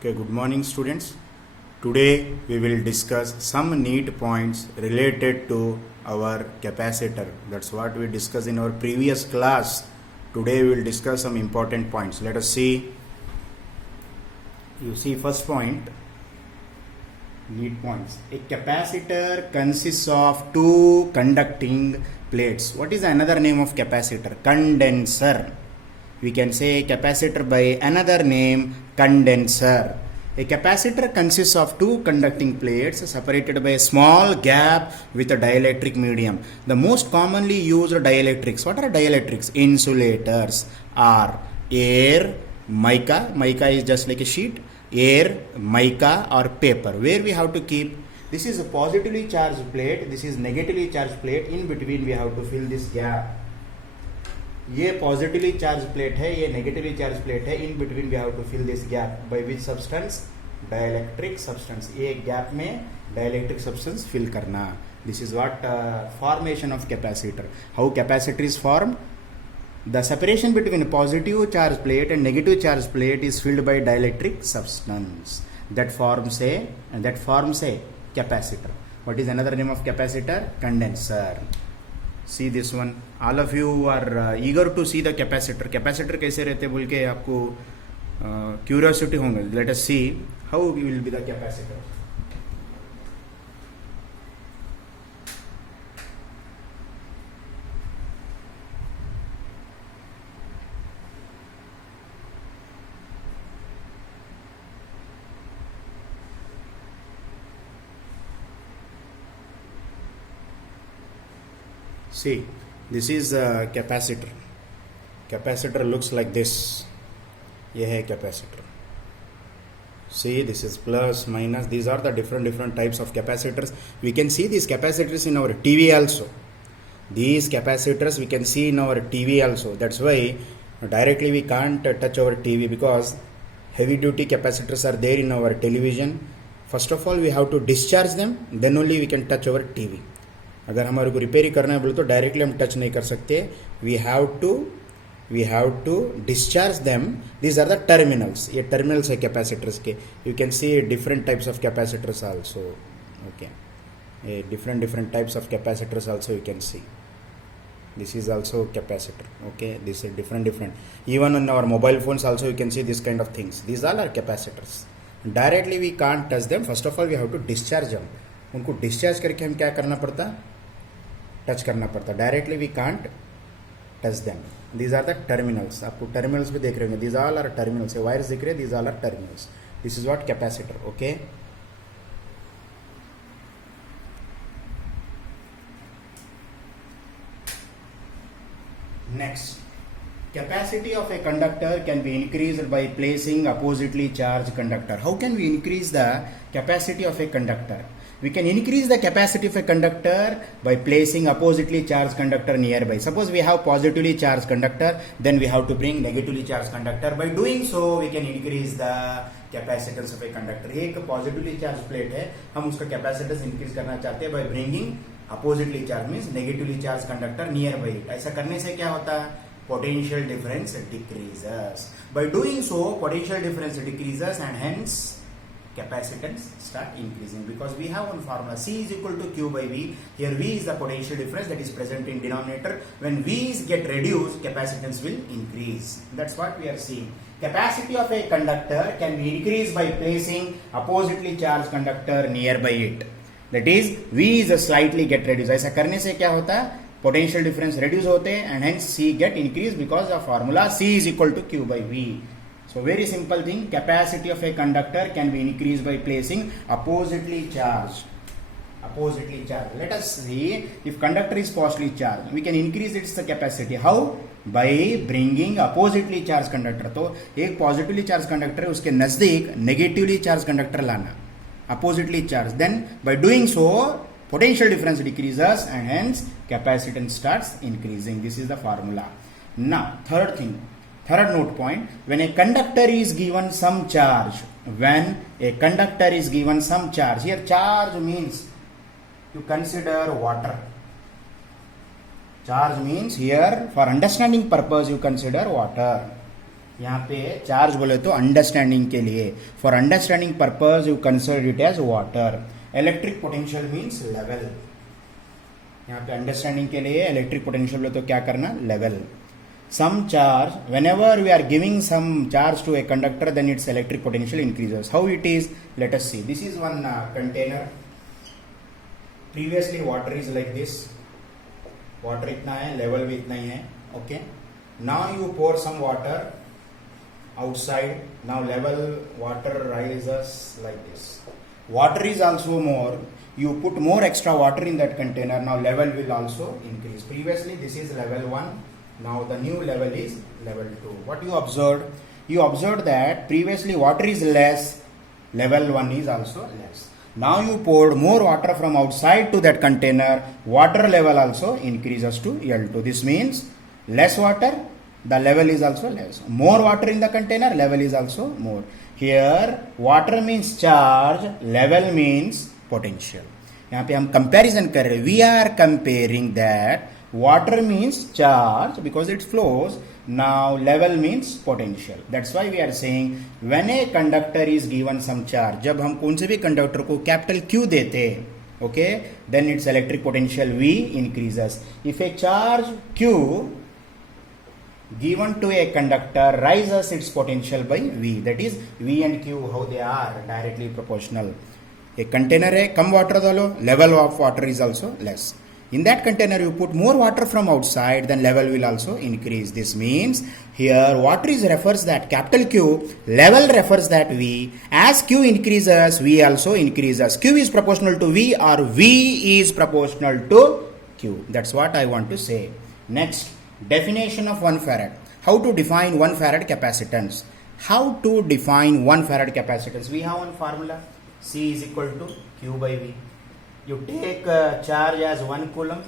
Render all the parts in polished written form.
Okay, good morning students. Today we will discuss some neat points related to our capacitor. That's what we discussed in our previous class. Today we will discuss some important points. Let us see. You see first point, neat points. A capacitor consists of two conducting plates. What is another name of capacitor? Condenser. We can say capacitor by another name, condenser. A capacitor consists of two conducting plates separated by a small gap with a dielectric medium. The most commonly used dielectrics. What are dielectrics? Insulators are air, mica. Mica is just like a sheet. Air, mica or paper. Where we have to keep. This is a positively charged plate. This is negatively charged plate. In between we have to fill this gap. ये positively charge plate है, ये negatively charge plate है. In between we have to fill this gap by which substance? Dielectric substance. ये gap में dielectric substance fill करना. This is what formation of capacitor. How capacitor is formed? The separation between positive charge plate and negative charge plate is filled by dielectric substance that forms a capacitor. What is another name of capacitor? Condenser. See this one. All of you are eager to see the capacitor. Capacitor कैसे रहते बोल के आपको curiosity होंगे. Let us see how will be the capacitor. See, this is a capacitor. Capacitor looks like this. ये है capacitor. See, this is plus, minus. These are the different types of capacitors. We can see these capacitors in our TV also. These capacitors we can see in our TV also. That's why directly we can't touch our TV because heavy duty capacitors are there in our television. First of all, we have to discharge them. Then only we can touch our TV. अगर हमारे को repair करना है बोले तो directly हम touch नहीं कर सकते. We have to discharge them. These are the terminals. ये टर्मिनल्स है कैपेसिटर्स के. You can see different types of capacitors also. Okay, ये different types of capacitors also you can see. This is also capacitor. Okay, this is different. Even on our mobile phones also you can see this kind of things. These are capacitors. Directly we can't touch them. First of all we have to discharge them. उनको discharge करके हम क्या करना पड़ता? Touch करना पड़ता. Directly we can't touch them. These are the terminals. आपको terminals भी देख रहे होंगे. These all are terminals. Wires दिख रहे हैं. These all are terminals. This is what capacitor. Okay, next, capacity of a conductor can be increased by placing oppositely charged conductor. How can we increase the capacity of a conductor? We can increase the capacity of a conductor by placing oppositely charged conductor nearby. Suppose we have positively charged conductor, then we have to bring negatively charged conductor. By doing so, we can increase the capacitance of a conductor. एक positively charged plate है, हम उसका capacitance increase करना चाहते हैं by bringing oppositely charged means negatively charged conductor nearby it. ऐसा करने से क्या होता है? Potential difference decreases. By doing so, potential difference decreases and hence capacitance start increasing because we have one formula. C is equal to Q by V. Here V is the potential difference that is present in denominator. When V's get reduced, capacitance will increase. That's what we are seeing. Capacity of a conductor can be increased by placing oppositely charged conductor nearby it. That is, V is slightly get reduced. ऐसा करने से क्या होता है? Potential difference reduce होते हैं and hence C get increased because of formula C is equal to Q by V. So very simple thing, capacity of a conductor can be increased by placing oppositely charged. Let us see if conductor is positively charged. We can increase its capacity. How? By bringing oppositely charged conductor. तो एक positively charged conductor है, उसके नजदीक negatively charged conductor लाना. Oppositely charged. Then by doing so, potential difference decreases and hence capacitance starts increasing. This is the formula. Now, third note point, when a conductor is given some charge, here charge means you consider water. Charge means here for understanding purpose you consider water. यहाँ पे charge बोले तो understanding के लिए, for understanding purpose you consider it as water. Electric potential means level. यहाँ पे understanding के लिए इलेक्ट्रिक पोटेंशियल बोले तो क्या करना, level. Some charge, whenever we are giving some charge to a conductor, then its electric potential increases. How it is? Let us see. This is one container. Previously water is like this. Water itna hai, level भी इतना ही है. Okay. Now you pour some water outside. Now level water rises like this. Water is also more. You put more extra water in that container. Now level will also increase. Previously this is level 1. Now the new level is level 2. What you observed? You observed that previously water is less, level 1 is also less. Now you poured more water from outside to that container, water level also increases to L2. This means less water, the level is also less. More water in the container, level is also more. Here water means charge, level means potential. यहाँ पे हम comparison कर रहे हैं. We are comparing that water means charge because it flows. Now level means potential. That's why we are saying when a conductor is given some charge, जब हम कौन से भी कंडक्टर को कैपिटल Q देते हैं, okay, then its electric potential V increases. If a charge Q given to a conductor rises its potential by V, that is V and Q how they are directly proportional. A container है, कम water डालो, level of water is also less. In that container you put more water from outside, then level will also increase. This means here water is refers that capital Q, level refers that V. As Q increases, V also increases. Q is proportional to V or V is proportional to Q. That's what I want to say. Next, definition of 1 farad. How to define 1 farad capacitance? How to define 1 farad capacitance? We have one formula. C is equal to Q by V. You take charge as 1 coulomb,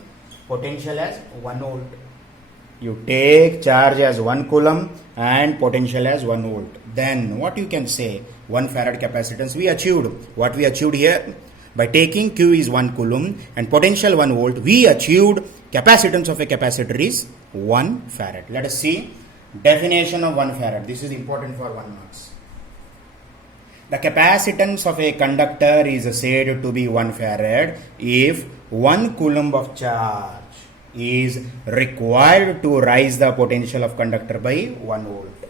potential as 1 volt. You take charge as 1 coulomb and potential as 1 volt. Then what you can say? 1 farad capacitance we achieved. What we achieved here? By taking Q is 1 coulomb and potential 1 volt, we achieved capacitance of a capacitor is 1 farad. Let us see definition of 1 farad. This is important for 1 marks. The capacitance of a conductor is said to be 1 farad if 1 coulomb of charge is required to rise the potential of conductor by 1 volt.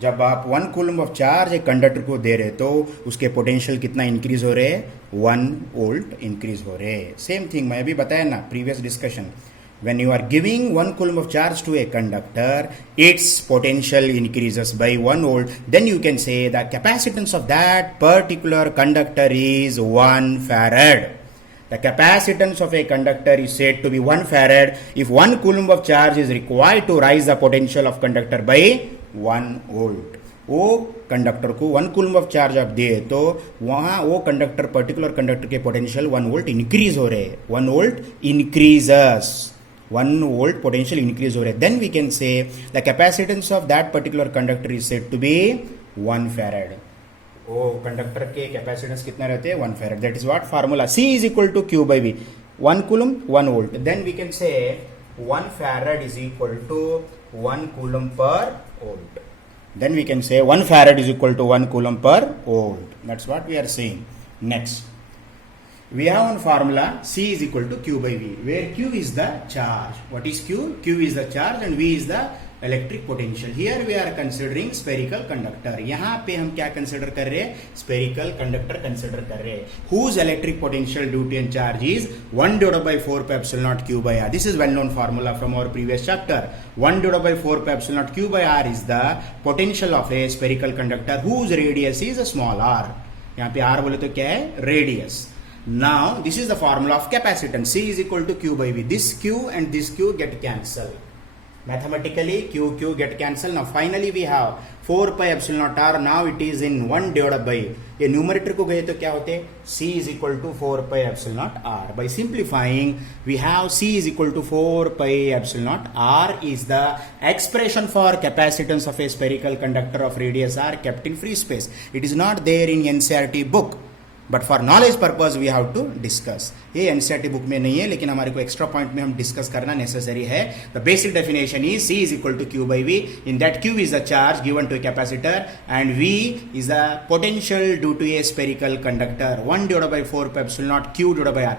जब आप 1 coulomb of charge एक conductor को दे रहे तो उसके potential कितना increase हो रहे हैं, 1 volt इंक्रीज हो रहे हैं. सेम थिंग मैं अभी बताया ना previous discussion. When you are giving 1 coulomb of charge to a conductor, its potential increases by 1 volt. Then you can say the capacitance of that particular conductor is 1 farad. The capacitance of a conductor is said to be 1 farad if 1 coulomb of charge is required to rise the potential of conductor by 1 volt. वो conductor को 1 coulomb of charge आप दे तो वहां वो conductor particular conductor के potential 1 volt increase हो रहे हैं. 1 volt increases. 1 volt potential increase हो रहे हैं. Then we can say the capacitance of that particular conductor is said to be 1 farad. वो कंडक्टर के कैपेसिटेंस कितने रहते हैं, 1 farad. That is what formula. C is equal to Q by V. 1 coulomb 1 volt. Then we can say 1 farad is equal to 1 coulomb per volt. Then we can say 1 farad is equal to 1 coulomb per volt. That's what we are saying. Next, we have one formula. C is equal to Q by V, where Q is the charge. What is Q? Q is the charge and V is the electric potential. Here we are considering spherical conductor. यहाँ पे हम क्या consider कर रहे हैं, spherical conductor consider कर रहे हैं. Whose electric potential due to charge is 1 divided by 4 pi epsilon naught Q by R. This is well known formula from our previous chapter. 1 divided by 4 pi epsilon naught Q by R is the potential of a spherical conductor whose radius is a small r. यहाँ पे R बोले तो क्या है, radius. Now this is the formula of capacitance. C is equal to Q by V. This Q and this Q get cancelled. Mathematically Q get cancelled. Now finally we have 4 pi epsilon naught R. Now it is in 1 divided by, ये numerator को गए तो क्या होते, C is equal to 4 pi epsilon naught R. By simplifying we have C is equal to 4 pi epsilon naught R is the expression for capacitance of a spherical conductor of radius R kept in free space. It is not there in NCERT book. But for knowledge purpose we have to discuss. ये NCERT book में नहीं है, लेकिन हमारे को extra point में हम discuss करना नेसेसरी है. The basic definition is C is equal to Q by V. In that Q is the charge given to a capacitor and V is the potential due to a spherical conductor. 1 divided by 4 pi epsilon naught Q divided by R.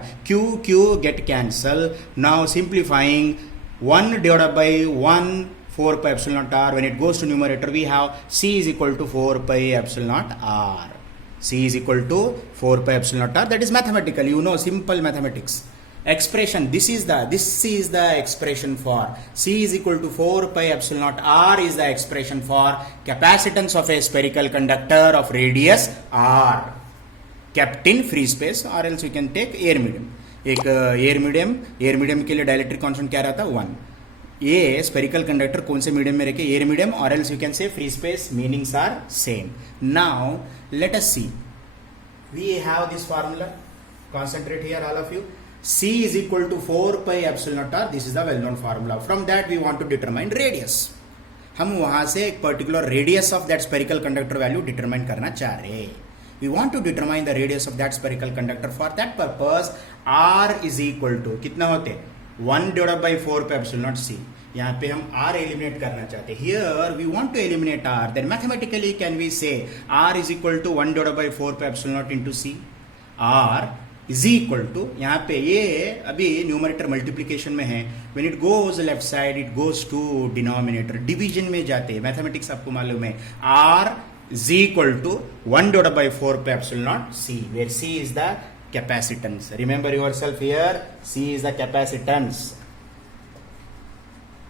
Q get cancel. Now simplifying 1 divided by 1 4 pi epsilon naught R. When it goes to numerator, we have C is equal to 4 pi epsilon naught R. C is equal to 4 pi epsilon naught R. That is mathematical. You know, simple mathematics. Expression. This is the expression for C is equal to 4 pi epsilon naught R is the expression for capacitance of a spherical conductor of radius R kept in free space, or else you can take air medium. एक air medium के लिए dielectric constant क्या रहता है 1. ये spherical conductor कौन से medium में रखे एयर मीडियम, और else you can say free space. Meanings are same. Now let us see, we have this formula. Concentrate here all of you. C is equal to 4 pi epsilon naught R. This is the well known formula. From that we want to determine radius. हम वहां से एक particular radius of that spherical conductor value determine करना चाह रहे हैं. We want to determine the radius of that spherical conductor. For that purpose, R is equal to कितना होते हैं 1 divided by 4 pi epsilon naught C. यहाँ पे हम R एलिमिनेट करना चाहते हैं. Here we want to eliminate R. Then mathematically can we say R is equal to 1 divided by 4 pi epsilon naught into C. R is equal to, यहाँ पे ये अभी न्यूमरेटर मल्टीप्लीकेशन में है. When it goes left side, it goes to denominator. Division में जाते हैं. Mathematics आपको मालूम है. R is equal to 1 divided by 4 pi epsilon naught C, where C is the capacitance. Remember yourself here, C is the capacitance.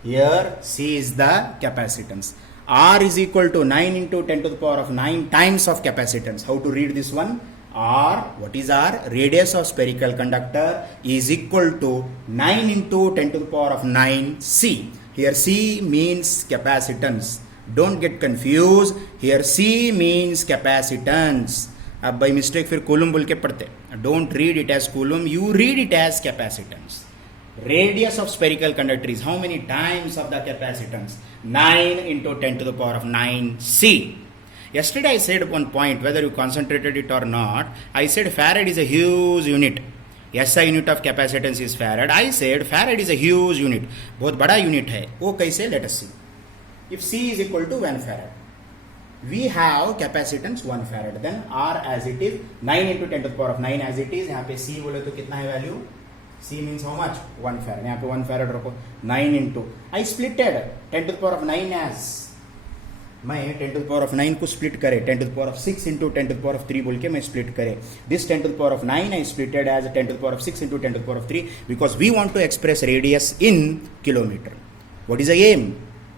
Here C is the capacitance. R is equal to 9 into 10 to the power of 9 times of capacitance. How to read this one? R, what is R? Radius of spherical conductor is equal to 9 into 10 to the power of 9 C. Here C means capacitance. Don't get confused. Here C means capacitance. अब by mistake फिर coulomb बोल के पढ़ते. Don't read it as coulomb. You read it as capacitance. Radius of spherical conductor is how many times of the capacitance? 9 into 10 to the power of 9 C. Yesterday I said one point, whether you concentrated it or not. I said Farad is a huge unit. SI unit of capacitance is Farad. I said Farad is a huge unit. बहुत बड़ा unit है. वो कैसे? Let us see. If C is equal to 1 farad, we have capacitance 1 farad. Then R as it is 9 into 10 to the power of 9 as it is. यहाँ पे C बोले तो कितना है value? C means how much? 1 farad. यहाँ पे 1 farad रखो. 9 into I splitted 10 to the power of 9 as, मैं 10 to the power of 9 को split करे 10 to the power of 6 into 10 to the power of 3 बोल के मैं split करे. This 10 to the power of 9 I splitted as 10 to the power of 6 into 10 to the power of 3 because we want to express radius in kilometer. What is the aim?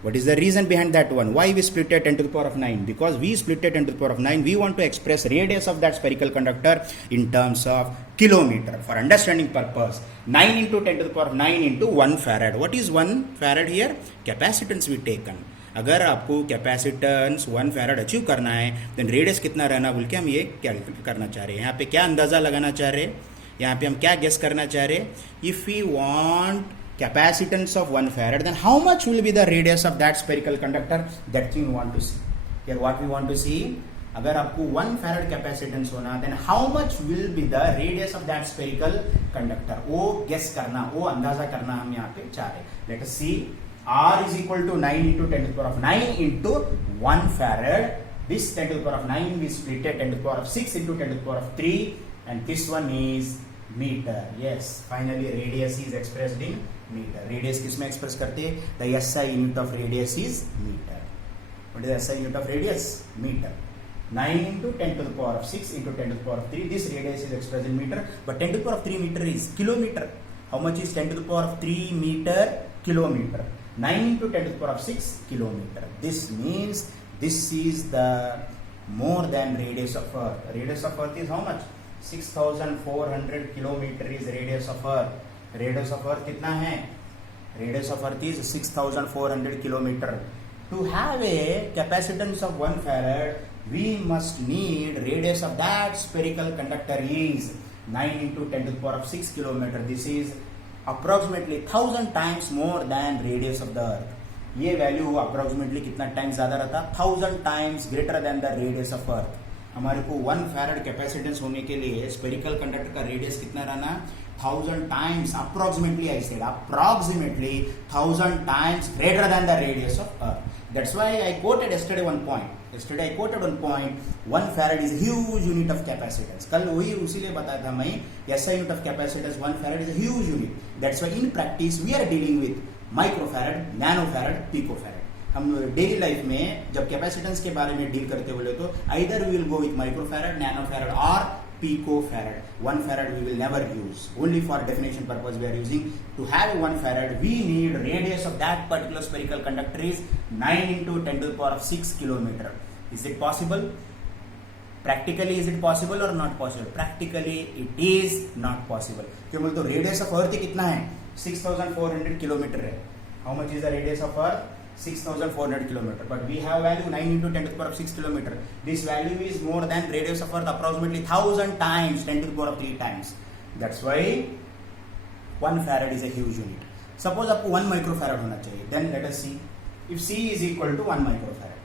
What is the reason behind that one? Why we split it 10 to the power of 9? Because we split it 10 to the power of 9. We want to express radius of that spherical conductor in terms of kilometer. For understanding purpose, 9 into 10 to the power of 9 into 1 farad. What is 1 farad here? Capacitance we taken. अगर आपको capacitance 1 farad achieve करना है, then radius कितना रहना बोल के हम ये कैलकुलेट करना चाह रहे हैं. यहाँ पे क्या अंदाजा लगाना चाह रहे हैं, यहाँ पे हम क्या गेस करना चाह रहे हैं. If we want capacitance of 1 farad, then how much will be the radius of that spherical conductor? That thing we want to see. Here what we want to see, अगर आपको 1 farad capacitance होना, then how much will be the radius of that spherical conductor? वो guess करना, वो अंदाजा करना हम यहाँ पे चाह रहे. Let us see. R is equal to 9 into 10 to the power of 9 into 1 farad. This 10 to the power of 9 we split it 10 to the power of 6 into 10 to the power of 3, and this one is meter. Yes, finally radius is expressed in meter. Radius किसमें express करते हैं? The SI unit of radius is meter. What is the SI unit of radius? Meter. 9 into 10 to the power of 6 into 10 to the power of 3. This radius is expressed in meter, but 10 to the power of 3 meter is kilometer. How much is 10 to the power of 3 meter? Kilometer. 9 into 10 to the power of 6 kilometer. This means this is the more than radius of Earth. Radius of Earth is how much? 6,400 kilometer is radius of Earth. Radius of Earth कितना है? Radius of Earth is 6,400 kilometer. To have a capacitance of 1 farad, we must need radius of that spherical conductor is 9 into 10 to the power of 6 kilometer. This is approximately 1000 times more than radius of the Earth. ये value approximately कितना times ज्यादा रहता? 1000 times greater than the radius of Earth. हमारे को 1 farad capacitance होने के लिए spherical conductor का रेडियस कितना रहना, 1000 times, approximately I said approximately 1000 times greater than the radius of earth. That's why I quoted yesterday one point. Yesterday I quoted one point. 1 farad is a huge unit of capacitance. कल वही उसीलिए बताया था मैं, SI unit of capacitance 1 farad is a huge unit. That's why in practice we are dealing with microfarad, nanofarad, picofarad. हम daily life में जब capacitance के बारे में डील करते बोले तो either we will go with microfarad, nanofarad or picofarad. 1 farad we will never use. Only for definition purpose we are using. To have 1 farad we need radius of that particular spherical conductor is 9 into 10 to the power of 6 kilometer. Is it possible? Practically is it possible or not possible? Practically it is not possible. क्यों बोलते हो radius of earth कितना है, 6400 kilometre है. How much is the radius of earth? 6400 kilometer, but we have value 9 into 10 to the power of 6 kilometer. This value is more than radius of earth approximately 1000 times, 10 to the power of 3 times. That's why 1 farad is a huge unit. Suppose आपको 1 microfarad होना चाहिए, then let us see if C is equal to 1 microfarad.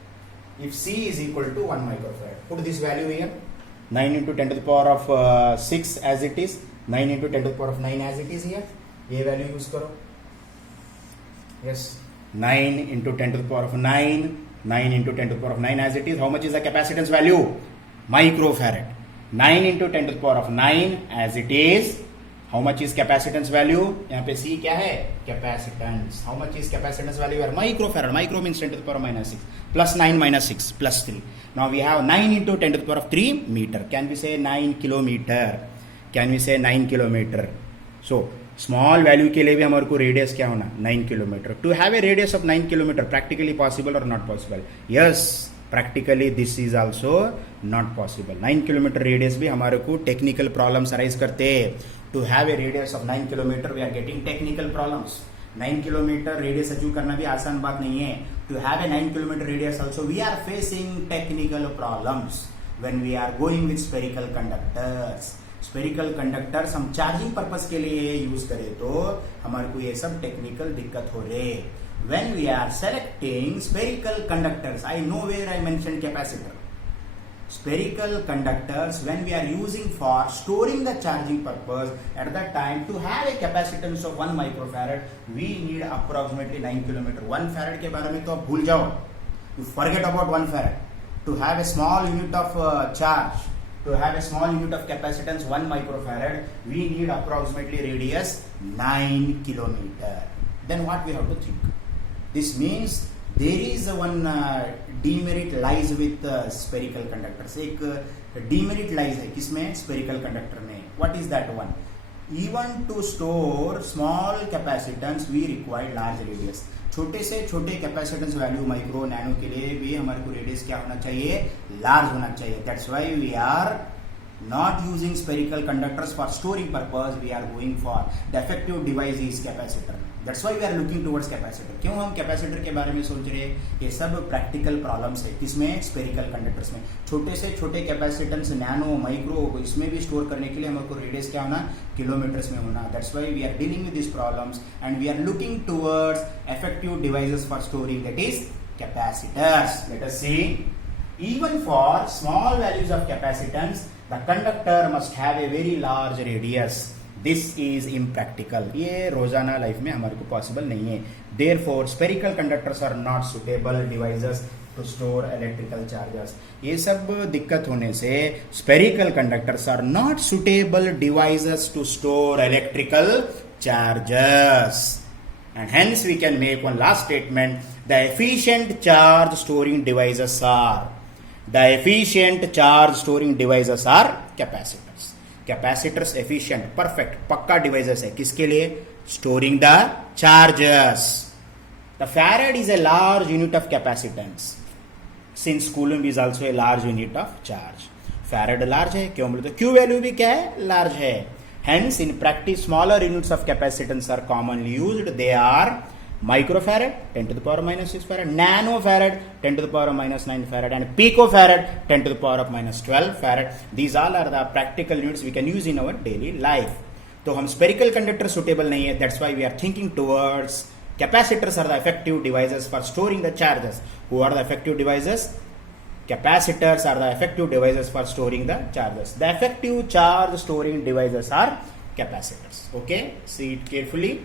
If C is equal to 1 microfarad, put this value here, 9 into 10 to the power of 6 as it is, 9 into 10 to the power of 9 as it is here. ये value use करो. Yes. 9 into 10 to the power of 9, 9 into 10 to the power of 9 as it is. How much is the capacitance value? Microfarad. 9 into 10 to the power of 9 as it is. How much is capacitance value? यहाँ पे C क्या है? Capacitance. How much is capacitance value here? Microfarad. Micro means 10 to the power of minus 6. Plus 9 minus 6 plus 3. Now we have 9 into 10 to the power of 3 meter. Can we say 9 kilometer? Can we say 9 kilometer? So small value के लिए भी हमारे को radius क्या होना, 9 kilometre. To have a radius of 9 kilometre practically possible और not possible? Yes, practically this is also not possible. 9 kilometre radius भी हमारे को टेक्निकल प्रॉब्लम्स अराइज करते हैं. To have a radius of 9 kilometre we are getting technical problems. 9 kilometre radius achieve करना भी आसान बात नहीं है. To have A 9 kilometre radius also we are facing technical problems when we are going with spherical conductors. Spherical conductors हम charging purpose के लिए use करें तो हमारे को ये सब टेक्निकल दिक्कत हो रहे. When we are selecting spherical conductors, I know where I mention capacitor. Spherical conductors when we are using for storing the charging purpose, at that time to have a capacitance of 1 microfarad we need approximately 9 kilometer. 1 farad के बारे में तो आप भूल जाओ, you forget about 1 farad. To have a small unit of charge, to have a small unit of capacitance 1 microfarad we need approximately radius 9 kilometer. Then what we have to think? This means there is one demerit lies with spherical conductors. एक demerit lies है किसमें, spherical conductor में. What is that one? Even to store small capacitance we require large radius. छोटे से छोटे capacitance value micro nano के लिए भी हमारे को रेडियस क्या होना चाहिए, लार्ज होना चाहिए. That's why we are not using spherical conductors for storing purpose. We are going for the effective device is capacitor. That's why we are looking towards capacitor. क्यों हम कैपेसिटर के बारे में सोच रहे हैं? ये सब प्रैक्टिकल प्रॉब्लम्स है. किसमें? स्पेरिकल कंडक्टर्स में. छोटे से छोटे कैपेसिटेंस नैनो माइक्रो इसमें भी स्टोर करने के लिए हमारे को रेडियस क्या होना, किलोमीटर्स में होना. That's why we are dealing with this problems and we are looking towards effective devices for storing, that is capacitors. Let us see. Even for small values of capacitance the conductor must have a very large radius. This is impractical. ये रोजाना life में हमारे को possible नहीं है. Therefore spherical conductors are not suitable devices to store electrical charges. ये सब दिक्कत होने से spherical conductors are not suitable devices to store electrical charges. And hence we can make one last statement. The efficient charge storing devices are capacitors. Capacitors efficient, perfect, पक्का devices है. किसके लिए? Storing the charges. The farad is a large unit of capacitance. Since coulomb is also a large unit of charge. Farad large है, क्यों बोले तो Q value भी क्या है, large है. Hence in practice smaller units of capacitance are commonly used. They are microfarad 10 to the power of minus 6 farad, nanofarad 10 to the power of minus 9 farad, and picofarad 10 to the power of minus 12 farad. These all are the practical units we can use in our daily life. तो हम spherical conductor suitable नहीं है. That's why we are thinking towards capacitors are the effective devices for storing the charges. Who are the effective devices? Capacitors are the effective devices for storing the charges. The effective charge storing devices are capacitors. Okay, see it carefully.